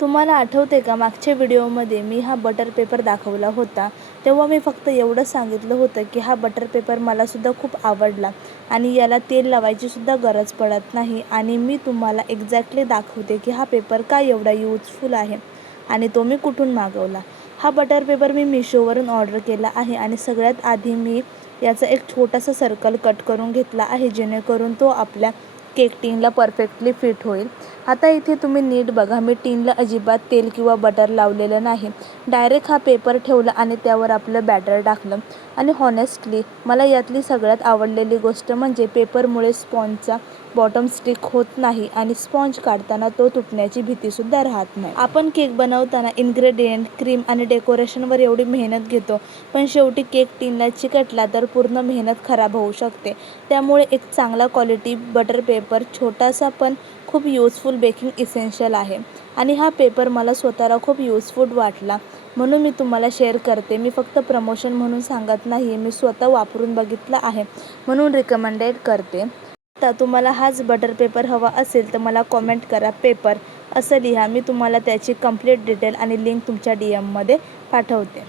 तुम्हाला आठवते का मागच्या व्हिडिओमध्ये मी हा बटर पेपर दाखवला होता. तेव्हा मी फक्त एवढं सांगितलं होतं की हा बटर पेपर मलासुद्धा खूप आवडला आणि याला तेल लावायचीसुद्धा गरज पडत नाही आणि मी तुम्हाला एक्झॅक्टली दाखवते की हा पेपर का एवढा यूजफुल आहे आणि तो मी कुठून मागवला. हा बटर पेपर मी मिशोवरून ऑर्डर केला आहे आणि सगळ्यात आधी मी याचा एक छोटासा सर्कल कट करून घेतला आहे, जेणेकरून तो आपल्या केक टिनला परफेक्टली फिट होईल. आता इथे तुम्ही नीट बघा, मी टिनला अजिबात तेल किंवा बटर लावलेलं नाही. डायरेक्ट हा पेपर ठेवला आणि त्यावर आपलं बॅटर टाकलं. आणि हॉनेस्टली मला यातली सगळ्यात आवडलेली गोष्ट म्हणजे पेपरमुळे स्पॉन्जचा बॉटम स्टिक होत नाही आणि स्पॉन्ज काढताना तो तुटण्याची भीतीसुद्धा राहत नाही. आपण केक बनवताना इन्ग्रेडियंट, क्रीम आणि डेकोरेशनवर एवढी मेहनत घेतो, पण शेवटी केक टिनला चिकटला तर पूर्ण मेहनत खराब होऊ शकते. त्यामुळे एक चांगला क्वालिटी बटर पेपर छोटासा पण खूप यूजफुल बेकिंग इसेन्शियल आहे. आणि हा पेपर मला स्वतःला खूप यूजफुल वाटला म्हणून मी तुम्हाला शेअर करते. मी फक्त प्रमोशन म्हणून सांगत नाही, मी स्वतः वापरून बघितला आहे म्हणून रिकमेंडेड करते. आता तुम्हाला हाच बटर पेपर हवा असेल तर मला कॉमेंट करा पेपर असं लिहा. मी तुम्हाला त्याची कंप्लीट डिटेल आणि लिंक तुमच्या DM मध्ये पाठवते.